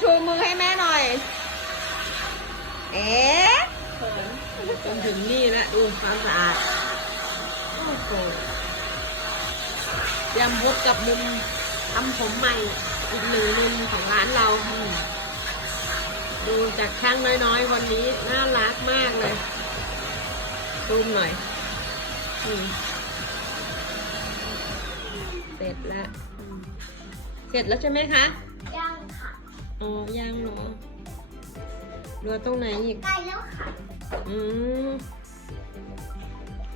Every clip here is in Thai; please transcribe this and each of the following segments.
ชูมือให้แม่หน่อย เอ๊ะจนถึงนี่แล้วดูความสะอาดโอ้โหยังพบกับมุมทำผมใหม่อีกหนึ่งมุมของร้านเรา ดูจากช่างน้อยๆคนนี้น่ารักมากเลยซูมหน่อยเสร็จแล้ว เสร็จแล้วใช่ไหมคะ อ๋อยังเหรอเหลือตรงไหนอีก ใกล้แล้วค่ะอืม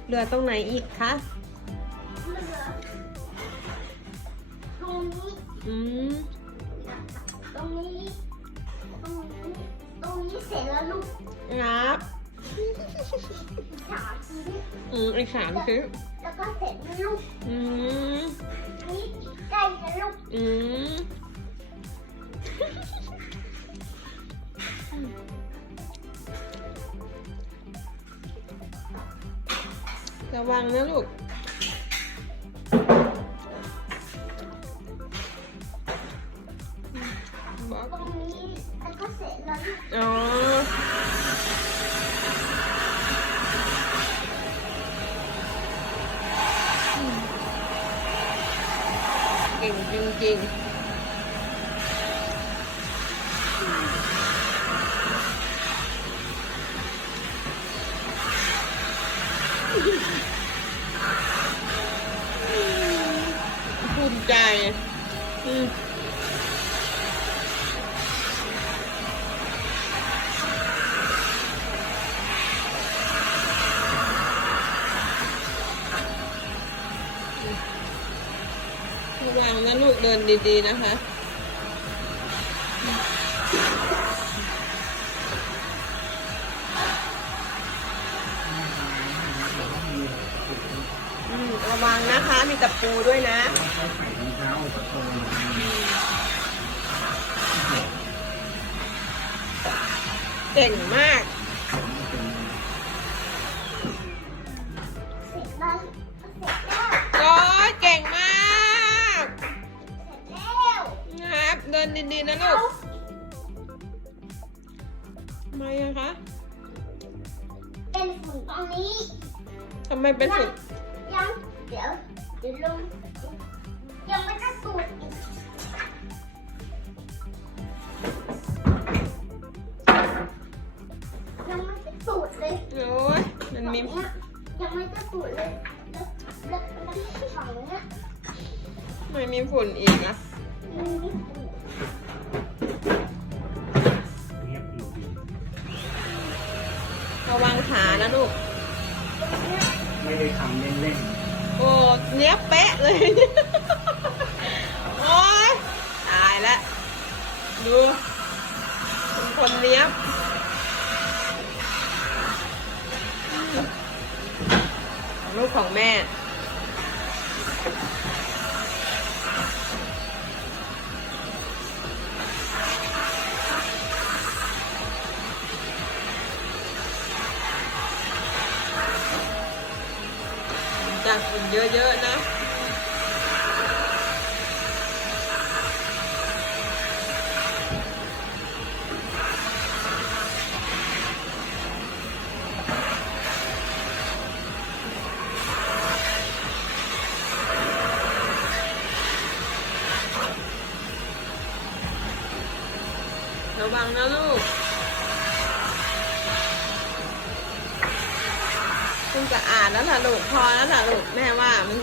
เหลือตรงไหนอีกคะมันเหลือตรงนี้อืมตรงนี้ตรงนี้ตรงนี้เสร็จแล้วลูกงับสามชิ้นอืมอีกสามชิ้นแล้วก็เสร็จแล้วลูกอืมอันนี้ใกล้แล้วลูกอืม ระวังนะลูกบอกตรงนี้แล้วก็เสร็จแล้วลูกอ๋อเก่งจริงๆ ระวังนะลูกเดินดีๆนะคะอืมระวังนะคะ มีตะปูด้วยนะใส่รองเท้าอุปกรณ์ เก่งมาก เสร็จแล้วเสร็จแล้วโอ้ยเก่งมากเสร็จแล้วนะครับ เดินดีๆนะลูกทำไมอะคะเป็นฝุ่นตรงนี้ทำไมเป็นฝุ่นยังเดี๋ยวเดี๋ยวลงยังไม่ได้ตูดอีก มันมีฝุ่นอีกนะมันมีตูดเรียบอยู่ระวังขานะลูกตรงเนี้ยไม่ได้ทำเล่นโอ้เนี้ยเป๊ะเลย โอ้ยตายแล้วดูเป็นคนเนี้ยบอืมลูกของแม่ จากฝุ่นเยอะๆนะระวังนะลูก คุณจะอ่านแล้วล่ะลูกพอแล้วล่ะลูกแม่ว่ามัน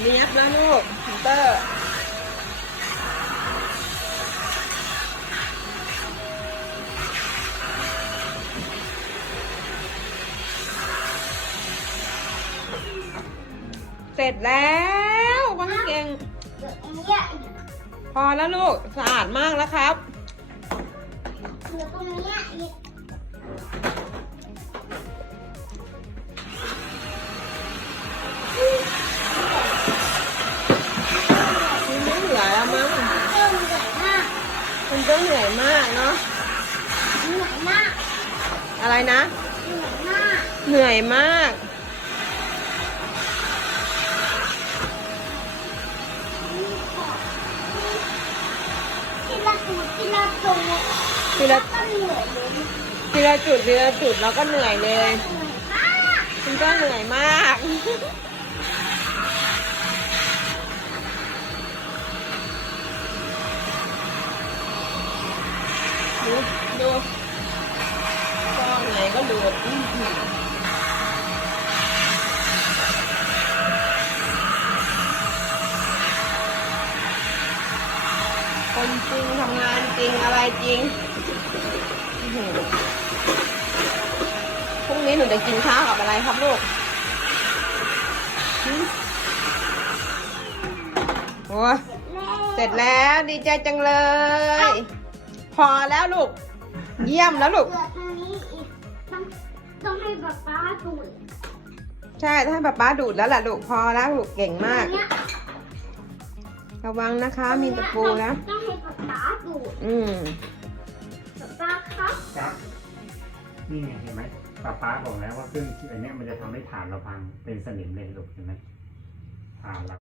เนียบแล้วลูกคุณเตอร์เสร็จแล้วคนเก่ง เดี๋ยวตรงเนี้ยพอแล้วลูกสะอาดมากแล้วครับเดี๋ยวตรงเนี้ยอีกมันไม่เหลือแล้วมั้งเริ่มเหนื่อยมากมันก็เหนื่อยมากเนาะเหนื่อยมากอะไรนะเหนื่อยมากเหนื่อยมาก ทีละตูดทีละตูดทีละก็เหนื่อยเลยทีละจุดทีละจุดเราก็เหนื่อยเลยเหนื่อยมากคุณก็เหนื่อยมากดูดูก็ไหนก็ดูดอื้อหือค นจริงทำงานจริงอะไรจริงอื้อหือพรุ่งนี้หนูจะกินข้าวกับอะไรครับลูกหึโอ้ยเสร็จแล้วดีใจจังเลย พอแล้วลูก เยี่ยมแล้วลูกเกิดทางนี้อีกต้องต้องให้ป๊าป๊าตูด ใช่ถ้าให้ป๊าป๊าดูดแล้วล่ะลูก พอแล้วลูก เก่งมากอันเนี้ย ระวังนะคะ มีตะปูนะ ต้องให้ป๊าป๊าตูดอืมป๊าป๊าครับครับนี่ไงเห็นไหมป้าป้าบอกแล้วว่าเครื่องอันเนี้ยมันจะทำให้ฐานเราพังเป็นสนิมเลยลูกเห็นไหมฐานเรา